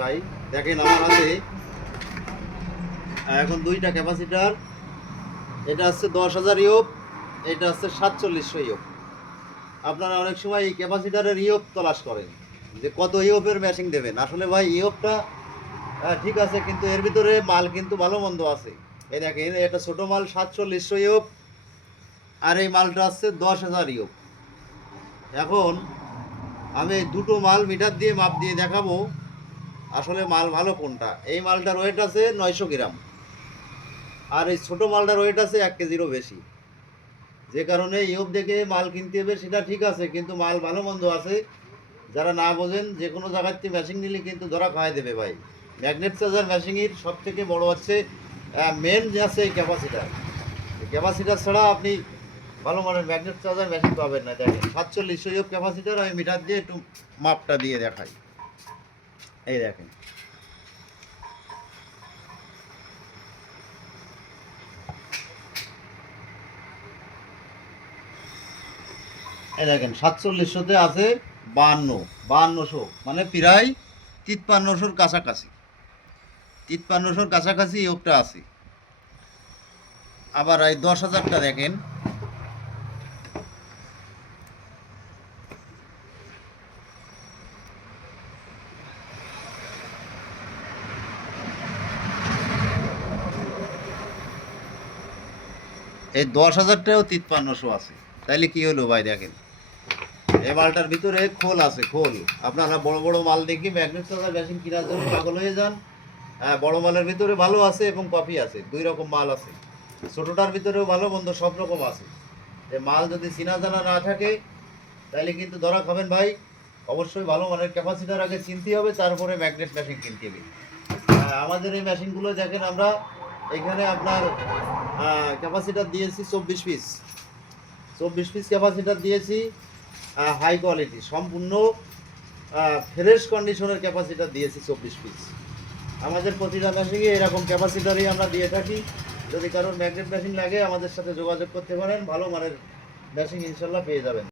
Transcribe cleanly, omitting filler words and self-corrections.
ভাই দেখেন আমার হাতে এখন দুইটা ক্যাপাসিটার। এটা হচ্ছে 10,000 ইউপ, এটা হচ্ছে 4700 ইউপ। আপনারা অনেক সময় এই ক্যাপাসিটারের ইউপ তলাশ করেন যে কত ইউপের ম্যাচিং দেবেন। আসলে ভাই ইউপটা ঠিক আছে, কিন্তু এর ভিতরে মাল কিন্তু ভালো মন্দ আছে। এই দেখেন এটা ছোট মাল 4700 ইউপ, আর এই মালটা হচ্ছে 10,000 ইউপ। এখন আমি এই দুটো মাল মিটার দিয়ে মাপ দিয়ে দেখাবো আসলে মাল ভালো কোনটা। এই মালটার ওয়েট আছে 900 গ্রাম, আর এই ছোটো মালটার ওয়েট আছে 1 কেজিরও বেশি। যে কারণে ইউব দেখে মাল কিনতে হবে, সেটা ঠিক আছে, কিন্তু মাল ভালো মন্দ আছে। যারা না বোঝেন যে কোনো জায়গার থেকে মেশিন নিলে কিন্তু ধরা খাওয়াই দেবে ভাই। ম্যাগনেট চার্জার মেশিনের সব থেকে বড় হচ্ছে মেন যে আছে ক্যাপাসিটার। ক্যাপাসিটার ছাড়া আপনি ভালো মানের ম্যাগনেট চার্জার মেশিন পাবেন না। দেখেন 4700 ইউব ক্যাপাসিটার, আমি মিটার দিয়ে একটু মাপটা দিয়ে দেখাই। এই দেখেন এই দেখেন 4700-তে আছে 5200, মানে প্রায় 5300-র কাছাকাছি। 5300-র কাছাকাছি ইয়োগটা আছে। আবার এই 10,000টা দেখেন, এই 10,000টাও 5300 আছে। তাইলে কি হলো ভাই? দেখেন এই মালটার ভিতরে খোল আছে, খোল। আপনারা বড় বড় মাল দেখি ম্যাগনেট চার্জার মেশিন কেনার জন্য পাগল হয়ে যান। হ্যাঁ, বড় মালের ভিতরে ভালো আছে এবং কপি আছে, দুই রকম মাল আছে। ছোটোটার ভিতরেও ভালো মন্দ সব রকম আছে। এই মাল যদি চিনা জানা না থাকে তাহলে কিন্তু ধরা খাবেন ভাই। অবশ্যই ভালো মানের ক্যাপাসিটার আগে চিনতে হবে, তারপরে ম্যাগনেট মেশিন কিনতে হবে। আমাদের এই মেশিনগুলো দেখেন, আমরা এখানে আপনার ক্যাপাসিটার দিয়েছি 24 পিস। 24 পিস ক্যাপাসিটার দিয়েছি, হাই কোয়ালিটি সম্পূর্ণ ফ্রেশ কন্ডিশনের ক্যাপাসিটার দিয়েছি 24 পিস। আমাদের প্রতিটা মেশিনে এরকম ক্যাপাসিটারই আমরা দিয়ে থাকি। যদি কারোর ম্যাগনেট মেশিন লাগে আমাদের সাথে যোগাযোগ করতে পারেন, ভালো মানের মেশিন ইনশাল্লাহ পেয়ে যাবেন।